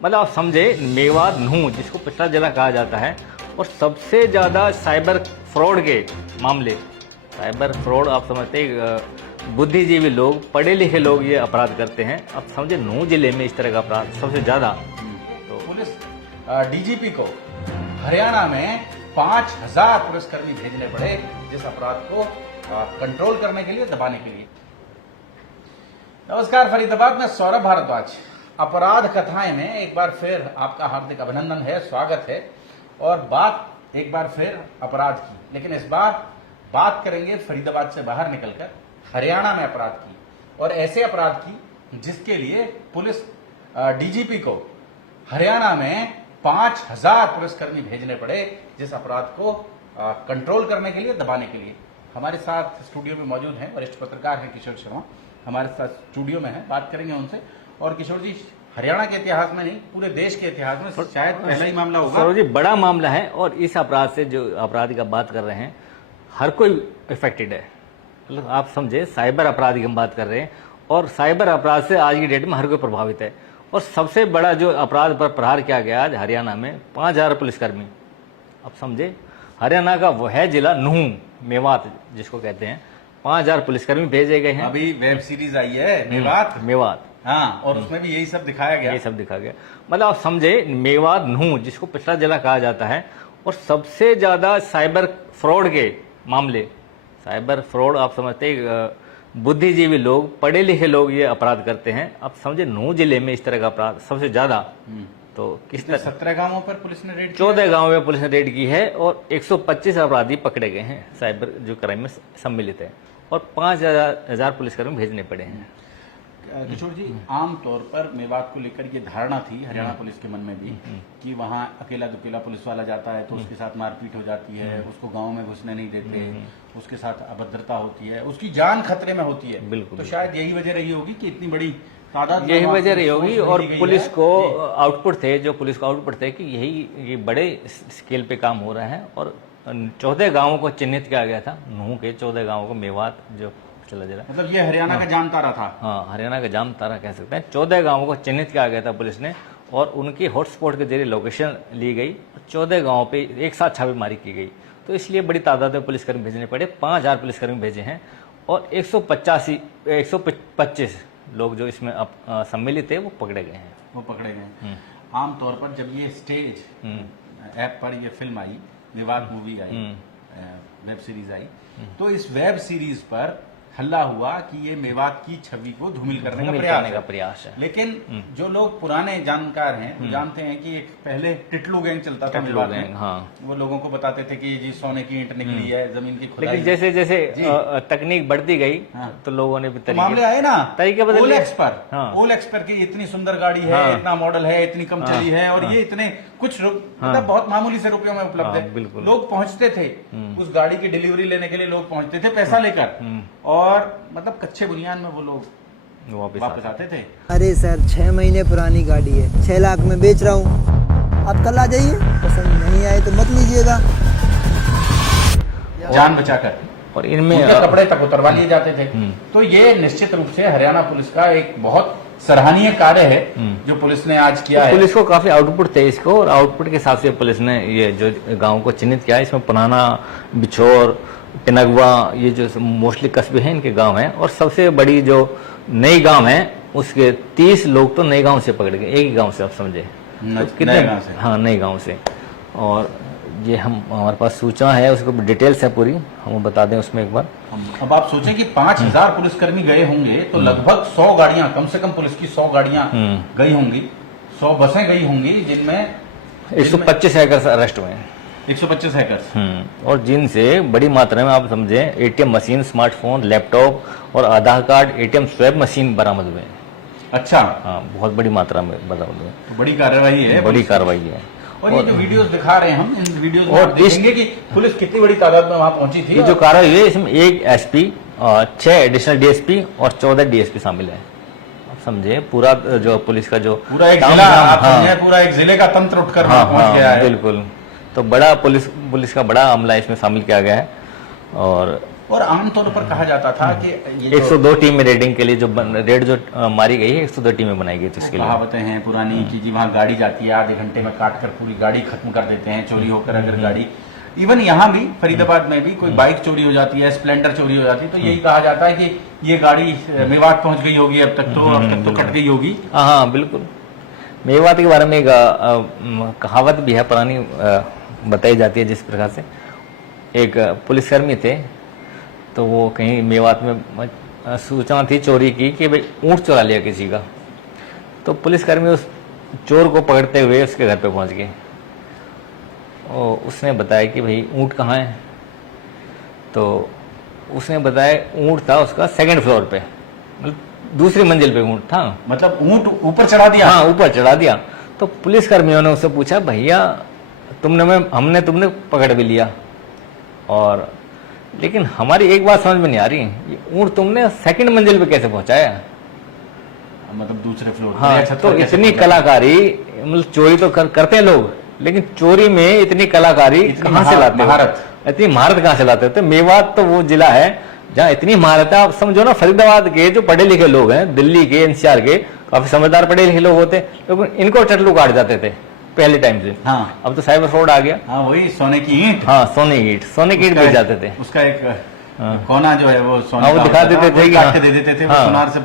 मतलब आप समझे, मेवात नूह जिसको पिछड़ा जिला कहा जाता है, और सबसे ज़्यादा साइबर फ्रॉड के मामले, साइबर फ्रॉड आप समझते बुद्धिजीवी लोग, पढ़े लिखे लोग ये अपराध करते हैं। आप समझे नूह जिले में इस तरह का अपराध सबसे ज़्यादा। तो पुलिस डीजीपी को हरियाणा में 5000 पुलिसकर्मी भेजने पड़े जिस अपराध को कंट्रोल करने के लिए, दबाने के लिए। नमस्कार, फरीदाबाद में सौरभ भारद्वाज। अपराध कथाएं में एक बार फिर आपका हार्दिक अभिनंदन है, स्वागत है। और बात एक बार फिर अपराध की, लेकिन इस बार बात करेंगे फरीदाबाद से बाहर निकलकर हरियाणा में अपराध की, और ऐसे अपराध की जिसके लिए पुलिस डीजीपी को हरियाणा में 5000 पुलिसकर्मी भेजने पड़े जिस अपराध को कंट्रोल करने के लिए, दबाने के लिए। हमारे साथ स्टूडियो में मौजूद हैं वरिष्ठ पत्रकार हैं किशोर शर्मा, हमारे साथ स्टूडियो में हैं, बात करेंगे उनसे। और किशोर जी, हरियाणा के इतिहास में नहीं, पूरे देश के इतिहास में शायद पहला ही मामला होगा। सौरभ जी, बड़ा मामला है, और इस अपराध से जो अपराधी का बात कर रहे हैं, हर कोई इफेक्टेड है। मतलब आप समझे, साइबर अपराध की हम बात कर रहे हैं, और साइबर अपराध से आज की डेट में हर कोई प्रभावित है। और सबसे बड़ा जो अपराध पर प्रहार किया गया आज हरियाणा में, 5000 पुलिसकर्मी। आप समझे, हरियाणा का वह है जिला नूह, मेवात जिसको कहते हैं, 5000 पुलिसकर्मी भेजे गए हैं। अभी वेब सीरीज आई है मेवात, हाँ, और उसमें भी यही सब दिखाया गया। ये सब दिखा गया। मतलब आप समझे, मेवात नूह जिसको पिछड़ा जिला कहा जाता है, और सबसे ज्यादा साइबर फ्रॉड के मामले, साइबर फ्रॉड आप समझते बुद्धिजीवी लोग, पढ़े लिखे लोग ये अपराध करते हैं। आप समझे नूह जिले में इस तरह का अपराध सबसे ज्यादा। तो किस तरह 17 गांवों पर पुलिस ने रेड 14 गांवों में पुलिस ने रेड की है, और 125 अपराधी पकड़े गए हैं साइबर जो क्राइम में सम्मिलित है, और 5000 पुलिसकर्मी भेजने पड़े हैं। किशोर जी, आमतौर पर मेवात को लेकर ये धारणा थी हरियाणा पुलिस के मन में भी कि वहाँ अकेला दुकेला पुलिस वाला जाता है तो उसके साथ मारपीट हो जाती है, उसको गांव में घुसने नहीं देते, उसके साथ अभद्रता होती है, उसकी जान खतरे में होती है। बिल्कुल। तो शायद यही वजह रही होगी कि इतनी बड़ी तादाद, यही वजह रही होगी। और पुलिस को आउटपुट थे, जो पुलिस को आउटपुट थे कि ये बड़े स्केल पे काम हो रहा है, और 14 गाँवों को चिन्हित किया गया था। नूह के 14 गाँवों को मेवात जो चला जा रहा, मतलब ये हरियाणा का जाम तारा था। हाँ, हरियाणा का जाम तारा कह सकते हैं। 14 गांवों को चिन्हित किया गया था पुलिस ने, और उनकी हॉटस्पॉट के जरिए लोकेशन ली गई। 14 गांवों पे एक साथ छापेमारी की गई, तो इसलिए बड़ी तादाद में पुलिसकर्मी भेजने पड़े। 5000 पुलिसकर्मी भेजे हैं, और 125 लोग जो इसमें सम्मिलित थे वो पकड़े गए हैं। आमतौर पर जब ये स्टेज ऐप पर ये फिल्म आई, विवाद मूवी आई, वेब सीरीज आई, तो इस वेब सीरीज पर हल्ला हुआ कि ये मेवात की छवि को धूमिल करने का प्रयास है। लेकिन जो लोग पुराने जानकार हैं वो जानते हैं कि एक पहले टिटलू गैंग चलता था मेवात में। हाँ। वो लोगों को बताते थे कि जी सोने की ईंट निकली है, जमीन की खुदाई। लेकिन जैसे जैसे तकनीक बढ़ती गई, तो लोगों ने भी मामले आए ना, तरीके बदले। ओलेक्स पर की इतनी सुंदर गाड़ी है, इतना मॉडल है, इतनी कम चली है, और ये इतने कुछ मतलब बहुत मामूली से रुपयों में उपलब्ध है। लोग पहुंचते थे उस गाड़ी की डिलीवरी लेने के लिए, लोग पहुंचते थे पैसा लेकर, और मतलब कच्चे बुनियाद में वो लोग वापस आते थे। अरे सर, 6 महीने पुरानी गाड़ी है, 6 लाख में बेच रहा हूँ, आप कल आ जाइए, पसंद नहीं आए तो मत लीजिएगा। जान बचाकर, और इनमें कपड़े तक उतरवा लिए जाते थे। तो ये निश्चित रूप से हरियाणा पुलिस का एक बहुत सराहनीय कार्य है जो पुलिस ने आज किया है। पुलिस को काफी आउटपुट थे इसको, और आउटपुट के हिसाब से पुलिस ने ये जो गांव को चिन्हित किया है, इसमें पुराना, बिछोर, पिनगवा, ये जो मोस्टली कस्बे हैं इनके गांव हैं। और सबसे बड़ी जो नई गांव है, उसके 30 लोग तो नए गांव से पकड़े गए, एक ही गांव से, आप समझे कितने गांव से? हाँ, नए गांव से। और ये हमारे पास सूचना है, उसको डिटेल्स है पूरी, हम बता दें उसमें एक बार। अब आप सोचें कि 5000 पुलिसकर्मी गए होंगे, तो लगभग 100 गाड़ियां, कम से कम पुलिस की 100 गाड़ियां गई होंगी, 100 बसें गई होंगी, जिनमें 125 हैकर्स अरेस्ट हुए हैं। 125 हैकर्स, और जिनसे बड़ी मात्रा में आप समझे एटीएम मशीन, स्मार्टफोन, लैपटॉप और आधार कार्ड, एटीएम स्वैप मशीन बरामद हुए। अच्छा, हाँ, बहुत बड़ी मात्रा में बरामद हुए। तो बड़ी कार्रवाई है, बड़ी कार्रवाई है। और ये जो वीडियोस दिखा रहे हैं हम, इन वीडियोस में आप देखेंगे कि पुलिस कितनी बड़ी तादाद में वहां पहुंची थी। ये जो कार्रवाई है, इसमें 1 एसपी, 6 एडिशनल डीएसपी और 14 डीएसपी शामिल है। आप समझे, पूरा जो पुलिस का जो पूरा एक जिला, पूरा एक जिले का तंत्र उठकर पहुंच गया है। बिल्कुल। तो बड़ा पुलिस का बड़ा अमला इसमें शामिल किया गया है। और आमतौर पर कहा जाता था कि ये 102 टीम में रेडिंग के लिए जो रेड जो मारी गई है 102 टीमें बनाई गई थी इसके लिए। कहावतें हैं पुरानी कि जी वहाँ गाड़ी जाती है, आधे घंटे में काट कर पूरी गाड़ी खत्म कर देते हैं चोरी होकर। अगर गाड़ी इवन यहाँ भी फरीदाबाद में भी कोई बाइक चोरी हो जाती है, स्प्लेंडर चोरी हो जाती है, तो यही कहा जाता है कि ये गाड़ी मेवात पहुंच गई होगी, अब तक तो कट गई होगी। हाँ बिल्कुल, मेवात के बारे में एक कहावत भी है पुरानी, बताई जाती है जिस प्रकार से एक पुलिसकर्मी थे, तो वो कहीं मेवात में सूचना थी चोरी की कि भाई ऊँट चुरा लिया किसी का, तो पुलिसकर्मी उस चोर को पकड़ते हुए उसके घर पे पहुंच गए और उसने बताया कि भाई ऊँट कहाँ है, तो उसने बताया ऊँट था उसका 2nd फ्लोर पे, मतलब दूसरी मंजिल पे ऊँट था। मतलब ऊँट ऊपर चढ़ा दिया? हाँ ऊपर चढ़ा दिया। तो पुलिसकर्मियों ने उससे पूछा भैया हमने तुमने पकड़ भी लिया, और लेकिन हमारी एक बात समझ में नहीं आ रही, ये ऊँट तुमने 2nd मंजिल पे कैसे पहुंचाया? मतलब दूसरे फ्लोर? हाँ, तो इतनी कलाकारी, मतलब चोरी तो करते हैं लोग, लेकिन चोरी में इतनी कलाकारी कहाँ से लाते हो? इतनी महारत कहाँ से लाते हो? तो मेवात तो वो जिला है जहाँ इतनी महारत है। आप समझो ना, फरीदाबाद के जो पढ़े लिखे लोग हैं, दिल्ली के एनसीआर के काफी समझदार पढ़े लिखे लोग होते, लेकिन इनको टटलू काट जाते थे पहले टाइम से। हाँ, अब तो साइबर फ्रॉड आ गया। हाँ, वही सोने की ईंट। हाँ, सोने की ईंट बेच जाते थे। उसका एक कोना जो है वो सोने वो दिखा देते थे, काट के दे देते थे, वो सुनार से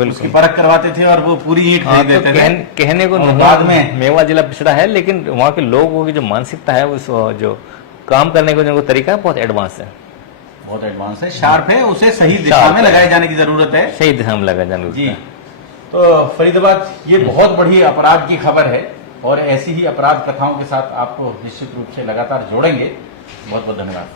उसकी परख करवाते थे और वो पूरी ईंट खरीद देते थे। कहने को बाद में मेवा जिला पिछड़ा है, लेकिन वहाँ के लोगों की जो मानसिकता है, उस जो काम करने का जो तरीका है बहुत एडवांस है, बहुत एडवांस है, शार्प है। उसे सही दिशा में लगाए जाने की जरूरत है। सही दिशा में लगाए जाने जी। तो फरीदाबाद ये बहुत बड़ी अपराध की खबर है, और ऐसी ही अपराध कथाओं के साथ आपको निश्चित रूप से लगातार जोड़ेंगे। बहुत बहुत धन्यवाद।